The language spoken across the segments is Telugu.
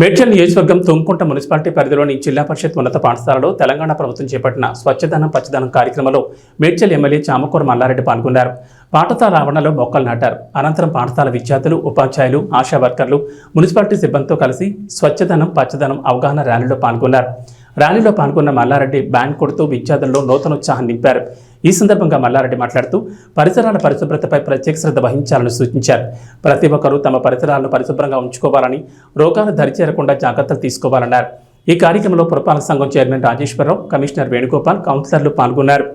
మేడ్చల్ నియోజకవర్గం తుమ్కుంట మున్సిపాలిటీ పరిధిలోని జిల్లా పరిషత్ ఉన్నత పాఠశాలలో తెలంగాణ ప్రభుత్వం చేపట్టిన స్వచ్ఛదనం పచ్చదనం కార్యక్రమంలో మేడ్చల్ ఎమ్మెల్యే చామకూర మల్లారెడ్డి పాల్గొన్నారు. పాఠశాల ఆవరణలో మొక్కలు నాటారు. అనంతరం పాఠశాల విద్యార్థులు, ఉపాధ్యాయులు, ఆశా వర్కర్లు, మున్సిపాలిటీ సిబ్బందితో కలిసి స్వచ్ఛదనం పచ్చదనం అవగాహన ర్యాలీలో పాల్గొన్నారు. ర్యాలీలో పాల్గొన్న మల్లారెడ్డి బ్యాండ్ కొడుతూ విద్యార్థుల్లో నూతనోత్సాహం నింపారు. ఈ సందర్భంగా మల్లారెడ్డి మాట్లాడుతూ పరిసరాల పరిశుభ్రతపై ప్రత్యేక శ్రద్ధ వహించాలని సూచించారు. ప్రతి ఒక్కరూ తమ పరిసరాలను పరిశుభ్రంగా ఉంచుకోవాలని, రోగాలు దరిచేరకుండా జాగ్రత్తలు తీసుకోవాలన్నారు. ఈ కార్యక్రమంలో పురపాలక సంఘం చైర్మన్ రాజేశ్వరరావు, కమిషనర్ వేణుగోపాల్, కౌన్సిలర్లు పాల్గొన్నారు.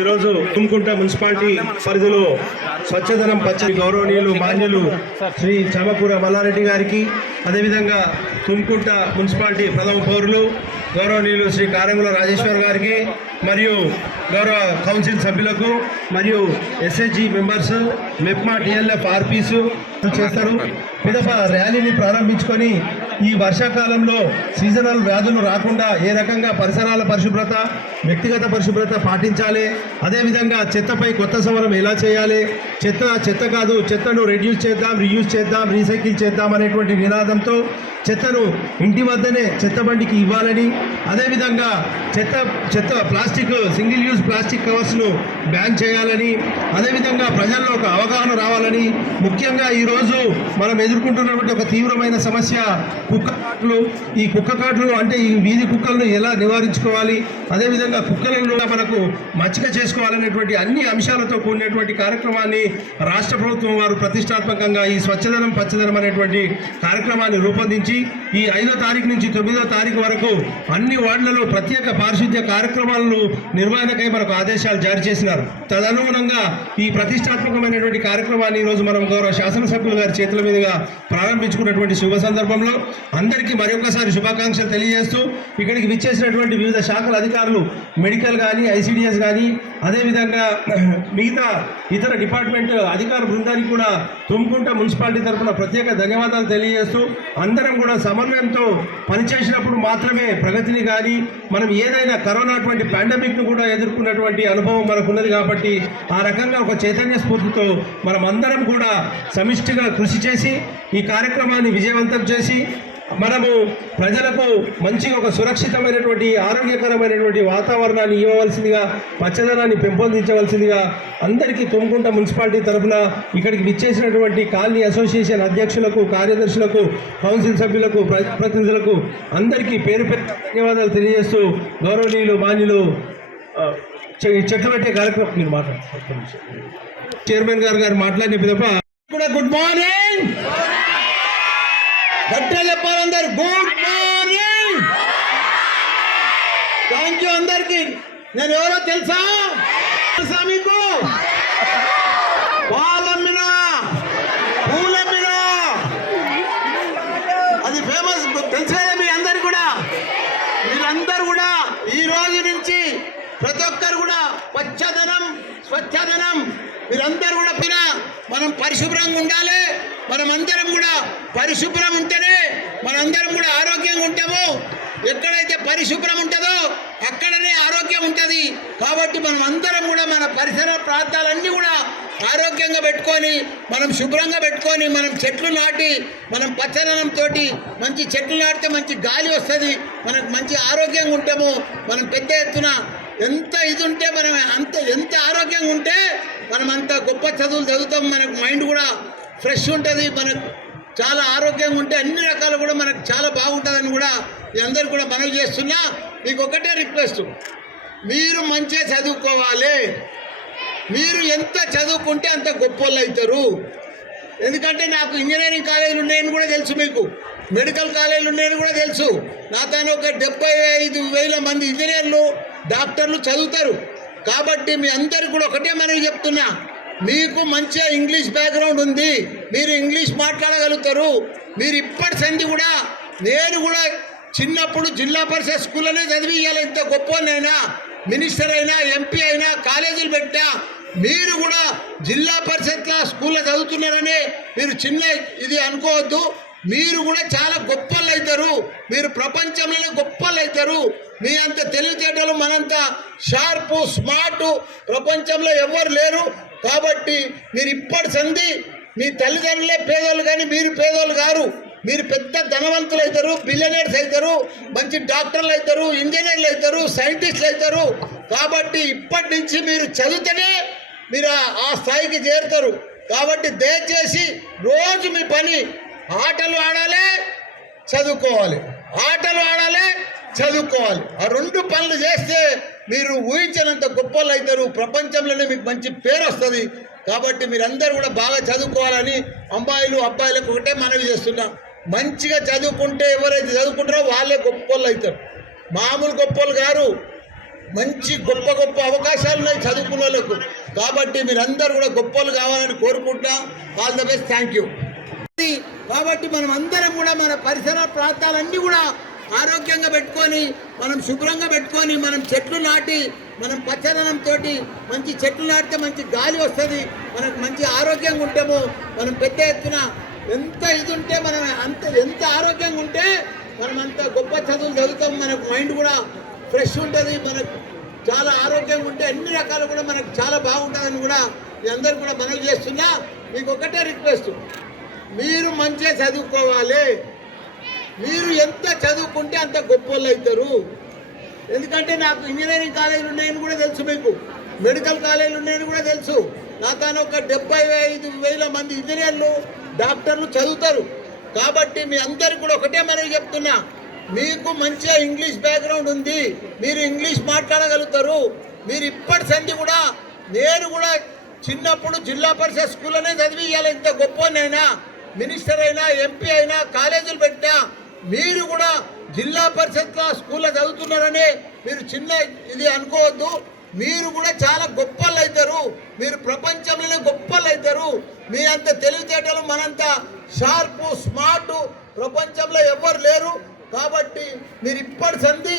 ఈరోజు తుమ్కుంట మున్సిపాలిటీ పరిధిలో స్వచ్ఛదనం పచ్చని గౌరవనీయులు మాన్యులు శ్రీ చామకూర మల్లారెడ్డి గారికి, అదేవిధంగా తుమ్కుంట మున్సిపాలిటీ ప్రథమ పౌరులు గౌరవనీయులు శ్రీ కారంగుల రాజేశ్వర్ గారికి, మరియు గౌరవ కౌన్సిల్ సభ్యులకు, మరియు SHG members, MEPMA TLF RPs చేస్తారు. పిదప ర్యాలీని ప్రారంభించుకొని ఈ వర్షాకాలంలో సీజనల్ వ్యాధులు రాకుండా ఏ రకంగా పరిసరాల పరిశుభ్రత, వ్యక్తిగత పరిశుభ్రత పాటించాలి, అదేవిధంగా చెత్తపై కొత్త సంవరం ఎలా చేయాలి, చెత్త కాదు చెత్తను రెడ్యూస్ చేద్దాం, రీయూజ్ చేద్దాం, రీసైకిల్ చేద్దాం అనేటువంటి నినాదంతో చెత్తను ఇంటి వద్దనే చెత్త బండికి ఇవ్వాలని, అదేవిధంగా చెత్త ప్లాస్టిక్ సింగిల్ యూజ్ ప్లాస్టిక్ కవర్స్ను బ్యాన్ చేయాలని, అదేవిధంగా ప్రజల్లో ఒక అవగాహన రావాలని, ముఖ్యంగా ఈరోజు మనం ఎదుర్కొంటున్నటువంటి ఒక తీవ్రమైన సమస్య కుక్క కాట్లు. ఈ కుక్క కాట్లు అంటే ఈ వీధి కుక్కలను ఎలా నివారించుకోవాలి, అదేవిధంగా కుక్కలను మనకు మచ్చిక చేసుకోవాలనేటువంటి అన్ని అంశాలతో కూడినటువంటి కార్యక్రమాన్ని రాష్ట్ర ప్రభుత్వం వారు ప్రతిష్టాత్మకంగా ఈ స్వచ్ఛదనం పచ్చదనం అనేటువంటి కార్యక్రమాన్ని రూపొందించి ఈ 5వ తారీఖు నుంచి 9వ తారీఖు వరకు అన్ని వార్డులలో ప్రత్యేక పారిశుద్ధ్య కార్యక్రమాలను నిర్వహణకై మనకు ఆదేశాలు జారీ చేసినారు. తదనుగుణంగా ఈ ప్రతిష్టాత్మకమైనటువంటి కార్యక్రమాన్ని ఈరోజు మనం గౌరవ శాసనసభ్యులు గారి చేతుల మీదుగా ప్రారంభించుకున్నటువంటి శుభ సందర్భంలో అందరికీ మరొకసారి శుభాకాంక్షలు తెలియజేస్తూ, ఇక్కడికి విచ్చేసినటువంటి వివిధ శాఖల అధికారులు, మెడికల్ కానీ, ఐసిడిఎస్ కానీ, అదేవిధంగా మిగతా ఇతర డిపార్ట్మెంట్ అధికార బృందానికి కూడా తుమ్కుంట మున్సిపాలిటీ తరఫున ప్రత్యేక ధన్యవాదాలు తెలియజేస్తూ, అందరం కూడా సమన్వయంతో పనిచేసినప్పుడు మాత్రమే ప్రగతిని కానీ, మనం ఏదైనా కరోనా అటువంటి పాండమిక్ను కూడా ఎదుర్కొన్నటువంటి అనుభవం మనకున్నది కాబట్టి ఆ రకంగా ఒక చైతన్య స్ఫూర్తితో మనం అందరం కూడా సమిష్టిగా కృషి చేసి ఈ కార్యక్రమాన్ని విజయవంతం చేసి మనము ప్రజలకు మంచిగా ఒక సురక్షితమైనటువంటి ఆరోగ్యకరమైనటువంటి వాతావరణాన్ని ఇవ్వవలసిందిగా, పచ్చదనాన్ని పెంపొందించవలసిందిగా అందరికీ తుమ్కుంట మున్సిపాలిటీ తరఫున ఇక్కడికి విచ్చేసినటువంటి కాలనీ అసోసియేషన్ అధ్యక్షులకు, కార్యదర్శులకు, కౌన్సిల్ సభ్యులకు, ప్రతినిధులకు అందరికీ పేరు పేరు ధన్యవాదాలు తెలియజేస్తూ, గౌరవనీయులు మాన్యులు చెట్లు పెట్టే కార్యక్రమం మీరు మాట్లాడుతున్నారు చైర్మన్ గారు మాట్లాడిన పిదప కూడా గుడ్ మార్నింగ్ గట్టిగా చెప్పాలి అందరు, గుడ్ మార్నింగ్. థ్యాంక్ యూ అందరికి. నేను ఎవరో తెలుసా మీకు? పాలమ్మినా, పూలమ్మినా, అది ఫేమస్ తెలుసా మీ అందరు కూడా. మీరందరూ కూడా ఈ రోజు నుంచి ప్రతి ఒక్కరు కూడా పచ్చదనం, స్వచ్ఛదనం మీరందరూ కూడా మనం పరిశుభ్రంగా ఉండాలి. మనం అందరం కూడా పరిశుభ్రం ఉంటేనే మనందరం కూడా ఆరోగ్యంగా ఉంటాము. ఎక్కడైతే పరిశుభ్రం ఉంటుందో అక్కడనే ఆరోగ్యం ఉంటుంది. కాబట్టి మనం అందరం కూడా మన పరిసర ప్రాంతాలన్నీ కూడా ఆరోగ్యంగా పెట్టుకొని, మనం శుభ్రంగా పెట్టుకొని, మనం చెట్లు నాటి, మనం పచ్చదనంతో మంచి చెట్లు నాటితే మంచి గాలి వస్తుంది, మనకు మంచి ఆరోగ్యంగా ఉంటాము. మనం పెద్ద ఎత్తున ఎంత ఇది ఉంటే మనం ఎంత ఆరోగ్యంగా ఉంటే మనమంతా గొప్ప చదువులు చదువుతాం, మనకు మైండ్ కూడా ఫ్రెష్ ఉంటుంది, మనకు చాలా ఆరోగ్యంగా ఉంటే అన్ని రకాలు కూడా మనకు చాలా బాగుంటుందని కూడా మీ అందరు కూడా మనవి చేస్తున్నా. మీకు ఒకటే రిక్వెస్ట్, మీరు మంచిగా చదువుకోవాలి. మీరు ఎంత చదువుకుంటే అంత గొప్ప వాళ్ళు అవుతారు. ఎందుకంటే నాకు ఇంజనీరింగ్ కాలేజీలు ఉన్నాయని కూడా తెలుసు, మీకు మెడికల్ కాలేజీలు ఉన్నాయని కూడా తెలుసు. నా తాను ఒక 75,000 మంది ఇంజనీర్లు డాక్టర్లు చదువుతారు. కాబట్టి మీ అందరికి కూడా ఒకటే మనకి చెప్తున్నా, మీకు మంచిగా ఇంగ్లీష్ బ్యాక్గ్రౌండ్ ఉంది, మీరు ఇంగ్లీష్ మాట్లాడగలుగుతారు. మీరు ఇప్పటి సంధి కూడా, నేను కూడా చిన్నప్పుడు జిల్లా పరిషత్ స్కూల్లోనే చదివియాలి, ఇంత గొప్పనైనా మినిస్టర్ అయినా ఎంపీ అయినా కాలేజీలు పెట్టా. మీరు కూడా జిల్లా పరిషత్లో స్కూల్లో చదువుతున్నారనే మీరు చిన్న ఇది అనుకోవద్దు. మీరు కూడా చాలా గొప్పలు అవుతారు, మీరు ప్రపంచంలోనే గొప్పలు అవుతారు. మీ అంత తెలివితేటలు మనంత షార్పు స్మార్ట్ ప్రపంచంలో ఎవరు లేరు. కాబట్టి మీరు ఇప్పటి సంధి మీ తల్లిదండ్రులే పేదోళ్ళు కానీ మీరు పేదోళ్ళు గారు. మీరు పెద్ద ధనవంతులు అవుతారు, బిలియనర్స్ అవుతారు, మంచి డాక్టర్లు అవుతారు, ఇంజనీర్లు అవుతారు, సైంటిస్టులు అవుతారు. కాబట్టి ఇప్పటి నుంచి మీరు చదివితేనే మీరు ఆ స్థాయికి చేరుతారు. కాబట్టి దయచేసి రోజు మీ పని ఆటలు ఆడాలి, చదువుకోవాలి, ఆటలు ఆడాలి, చదువుకోవాలి. ఆ 2 పనులు చేస్తే మీరు ఊహించినంత గొప్పలు అవుతారు. ప్రపంచంలోనే మీకు మంచి పేరు వస్తుంది. కాబట్టి మీరందరూ కూడా బాగా చదువుకోవాలని అమ్మాయిలు అబ్బాయిలకు ఒకటే మనవి చేస్తున్నా. మంచిగా చదువుకుంటే ఎవరైతే చదువుకుంటారో వాళ్ళే గొప్పలు అవుతారు, మామూలు గొప్పలు గారు. మంచి గొప్ప గొప్ప అవకాశాలు ఉన్నాయి చదువుకున్న వాళ్ళకు. కాబట్టి మీరందరూ కూడా గొప్పలు కావాలని కోరుకుంటున్నా. All the best, thank you. కాబట్టి మనం అందరం కూడా మన పరిసర ప్రాంతాలన్నీ కూడా ఆరోగ్యంగా పెట్టుకొని, మనం శుభ్రంగా పెట్టుకొని, మనం చెట్లు నాటి, మనం పచ్చదనంతో మంచి చెట్లు నాటితే మంచి గాలి వస్తుంది. మనకు మంచి ఆరోగ్యంగా ఉంటాము. మనం పెద్ద ఎత్తున ఎంత ఇది ఉంటే మనం ఎంత ఆరోగ్యంగా ఉంటే మనం అంత గొప్ప చదువులు చదువుతాం. మనకు మైండ్ కూడా ఫ్రెష్ ఉంటుంది, మనకు చాలా ఆరోగ్యంగా ఉంటే అన్ని రకాలు కూడా మనకు చాలా బాగుంటుందని కూడా మీ అందరు కూడా మనవి చేస్తున్నా. మీకు ఒకటే రిక్వెస్ట్, మీరు మంచిగా చదువుకోవాలి. మీరు ఎంత చదువుకుంటే అంత గొప్ప వాళ్ళు అవుతారు. ఎందుకంటే నాకు ఇంజనీరింగ్ కాలేజీలు ఉన్నాయని కూడా తెలుసు, మీకు మెడికల్ కాలేజీలు ఉన్నాయని కూడా తెలుసు. నా తాను ఒక 75,000 మంది ఇంజనీర్లు డాక్టర్లు చదువుతారు. కాబట్టి మీ అందరికి కూడా ఒకటే మనవి చెప్తున్నా, మీకు మంచిగా ఇంగ్లీష్ బ్యాక్గ్రౌండ్ ఉంది, మీరు ఇంగ్లీష్ మాట్లాడగలుగుతారు. మీరు ఇప్పటి సంధి కూడా, నేను కూడా చిన్నప్పుడు జిల్లా పరిషత్ స్కూల్లోనే చదివియాలి, ఇంత గొప్పనైనా మినిస్టర్ అయినా ఎంపీ అయినా కాలేజీలు పెట్టా. మీరు కూడా జిల్లా పరిషత్లో స్కూల్లో చదువుతున్నారనే మీరు చిన్న ఇది అనుకోవద్దు. మీరు కూడా చాలా గొప్పలు అవుతారు, మీరు ప్రపంచంలోనే గొప్పలు అవుతారు. మీ అంత తెలివితేటలు మనంత షార్పు స్మార్ట్ ప్రపంచంలో ఎవరు లేరు. కాబట్టి మీరు ఇప్పటి సంధి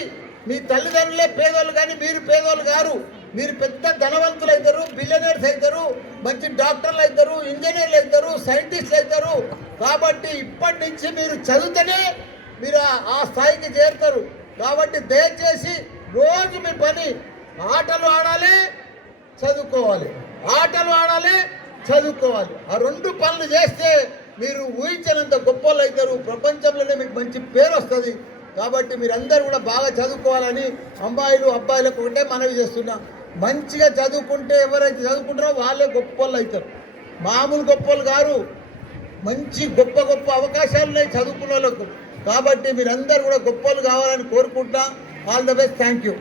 మీ తల్లిదండ్రులే పేదోళ్ళు కానీ మీరు పేదోళ్ళు గారు. మీరు పెద్ద ధనవంతులు అవుతారు, బిలియనర్స్ అవుతారు, మంచి డాక్టర్లు అవుతారు, ఇంజనీర్లు అవుతారు, సైంటిస్టులు అవుతారు. కాబట్టి ఇప్పటి నుంచి మీరు చదివితేనే మీరు ఆ స్థాయికి చేరుతారు. కాబట్టి దయచేసి రోజు మీ పని ఆటలు ఆడాలి, చదువుకోవాలి, ఆటలు ఆడాలి, చదువుకోవాలి. ఆ 2 పనులు చేస్తే మీరు ఊహించినంత గొప్పలు అవుతారు. ప్రపంచంలోనే మీకు మంచి పేరు వస్తుంది. కాబట్టి మీరందరూ కూడా బాగా చదువుకోవాలని అమ్మాయిలు అబ్బాయిలకు ఒకటే మనవి చేస్తున్నా. మంచిగా చదువుకుంటే ఎవరైతే చదువుకుంటారో వాళ్ళే గొప్పలు అవుతారు, మామూలు గొప్పలు గారు. మంచి గొప్ప గొప్ప అవకాశాలు ఉన్నాయి చదువుకున్న వాళ్ళకు. కాబట్టి మీరందరూ కూడా గొప్పలు కావాలని కోరుకుంటా. All the best, thank you.